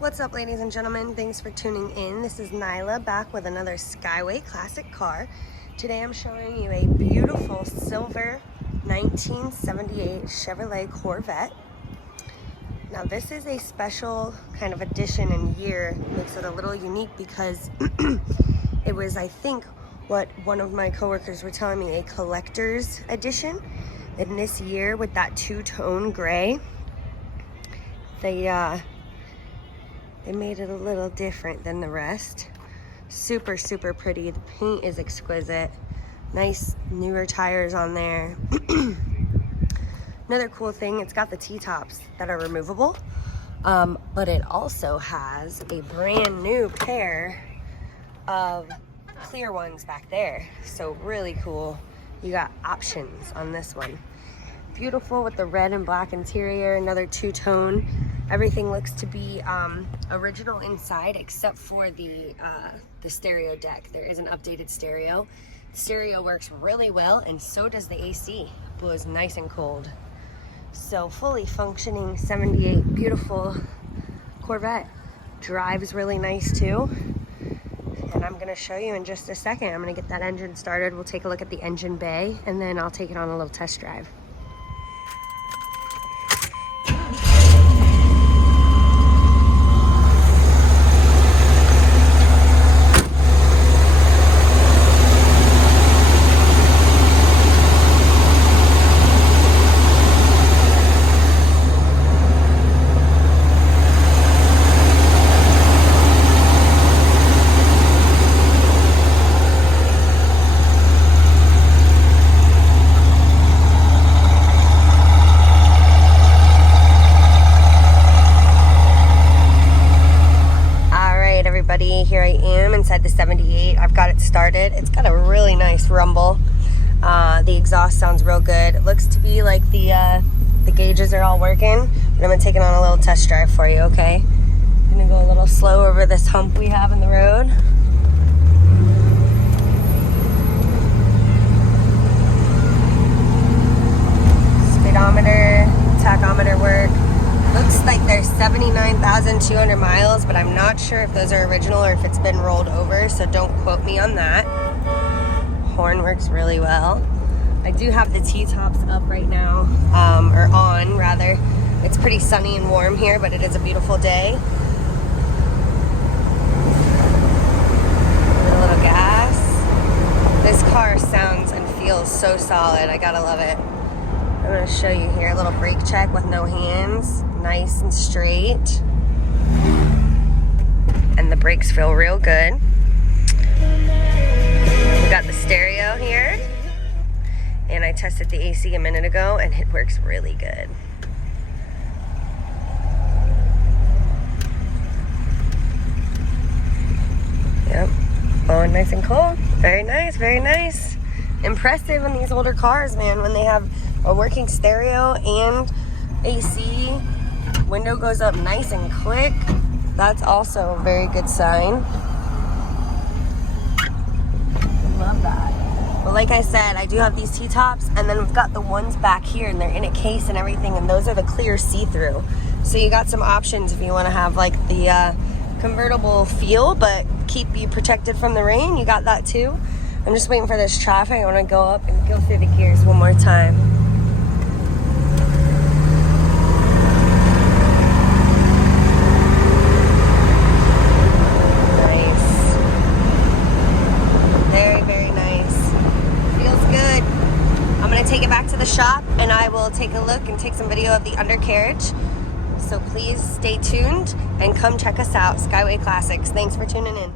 What's up, ladies and gentlemen? Thanks for tuning in. This is Nyla back with another Skyway Classic car. Today I'm showing you a beautiful silver 1978 Chevrolet Corvette. Now this is a special kind of edition and year. It makes it a little unique because it was, I think, what one of my coworkers were telling me, a collector's edition. In this year with that two-tone gray, they made it a little different than the rest. Super, super pretty. The paint is exquisite. Nice newer tires on there. Another cool thing, it's got the T-tops that are removable, but it also has a brand new pair of clear ones back there. So really cool. You got options on this one. Beautiful with the red and black interior, another two-tone. Everything looks to be original inside except for the stereo deck. There is an updated stereo. The stereo works really well, and so does the AC. Blows nice and cold. So fully functioning 78 beautiful Corvette. Drives really nice too. And I'm gonna show you in just a second. I'm gonna get that engine started. We'll take a look at the engine bay, and then I'll take it on a little test drive. Here I am inside the 78. I've got it started. It's got a really nice rumble. The exhaust sounds real good. It looks to be like the gauges are all working, but I'm gonna take it on a little test drive for you, okay? I'm gonna go a little slow over this hump we have in the road. Speedometer, tachometer work. Looks like there's 79,200 miles, but I'm not sure if those are original or if it's been rolled over, so don't quote me on that. Horn works really well. I do have the T-tops up right now, or on rather. It's pretty sunny and warm here, but it is a beautiful day. A little gas. This car sounds and feels so solid. I gotta love it. I'm going to show you here a little brake check with no hands. Nice and straight. And the brakes feel real good. We got the stereo here. And I tested the AC a minute ago and it works really good. Yep. Blowing nice and cool. Very nice, very nice. Impressive in these older cars, man, when they have a working stereo and AC. Window goes up nice and quick. That's also a very good sign. Love that. But like I said, I do have these T-tops, and then we've got the ones back here, and they're in a case and everything, and those are the clear see-through. So you got some options if you want to have like the convertible feel, but keep you protected from the rain. You got that too. I'm just waiting for this traffic. I want to go up and go through the gears one more time. Nice. Very, very nice. Feels good. I'm going to take it back to the shop and I will take a look and take some video of the undercarriage. So please stay tuned and come check us out, Skyway Classics. Thanks for tuning in.